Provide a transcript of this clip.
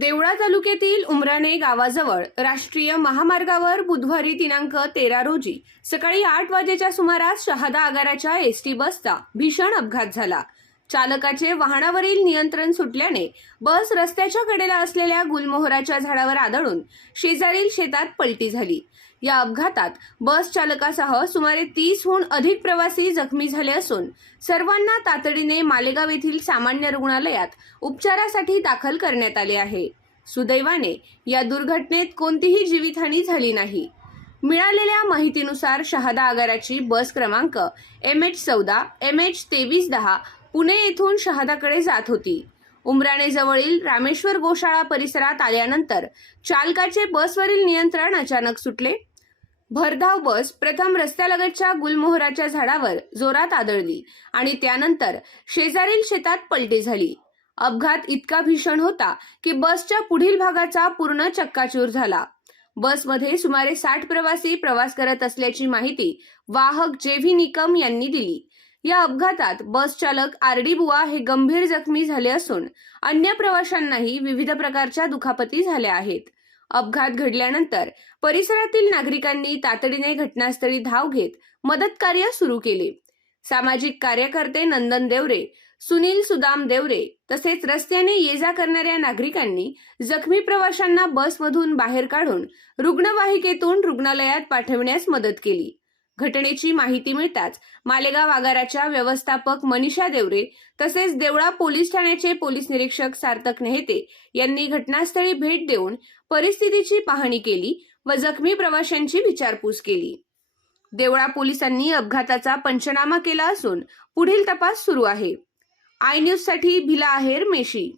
देवळा तालुक्यातील उमराणे गावाजवळ राष्ट्रीय महामार्गावर बुधवारी दिनांक 13 रोजी सकाळी 8 वाजेच्या सुमारास शहादा आगाराच्या एसटी बसचा भीषण अपघात झाला। चालकाचे वाहनावरील नियंत्रण सुटल्याने बस रस्त्याच्या कडेला असलेल्या गुलमोहराच्या झाडावर आदळून शेजारील शेतात पलटी झाली। या अपघातात बस चालकासह सुमारे 30हून अधिक प्रवासी जखमी झाले असून सर्वांना तातडीने मालेगाव येथील सामान्य रुग्णालयात उपचारासाठी दाखल करण्यात आले आहे। सुदैवाने या दुर्घटनेत कोणतीही जीवितहानी झाली नाही। मिळालेल्या माहितीनुसार शहादा आगाराची बस क्रमांक MH14 MH2310 पुणे येथून शहादाकडे जात होती। उमराणे जवळील रामेश्वर गोशाळा परिसरात आल्यानंतर चालकाचे बसवरील नियंत्रण अचानक सुटले। भरधाव बस प्रथम रस्त्यालगतच्या गुलमोहराच्या झाडावर जोरात आदळली आणि त्यानंतर शेजारील शेतात पलटी झाली। अपघात इतका भीषण होता की बसच्या पुढील भागाचा पूर्ण चक्काचूर झाला। बसमध्ये सुमारे 60 प्रवासी प्रवास करत असल्याची माहिती वाहक JV निकम यांनी दिली। या अपघातात बस चालक RD बुवा हे गंभीर जखमी झाले असून अन्य प्रवाशांनाही विविध प्रकारच्या दुखापती झाल्या आहेत। अपघात घडल्यानंतर परिसरातील नागरिकांनी तातडीने घटनास्थळी धाव घेत मदत कार्य सुरू केले। सामाजिक कार्यकर्ते नंदन देवरे, सुनील सुदाम देवरे तसेच रस्त्याने ये-जा करणाऱ्या नागरिकांनी जखमी प्रवाशांना बसमधून बाहेर काढून रुग्णवाहिकेतून रुग्णालयात पाठवण्यास मदत केली। घटनेची माहिती मिळताच मालेगाव आगाराच्या व्यवस्थापक मनीषा देवरे तसेच देवळा पोलीस ठाण्याचे पोलीस निरीक्षक सार्थक नेहते यांनी घटनास्थळी भेट देऊन परिस्थितीची पाहणी केली व जखमी प्रवाशांची विचारपूस केली। देवळा पोलिसांनी अपघाताचा पंचनामा केला असून पुढील तपास सुरू आहे। आय न्यूज साठी भिला आहेर मेशी।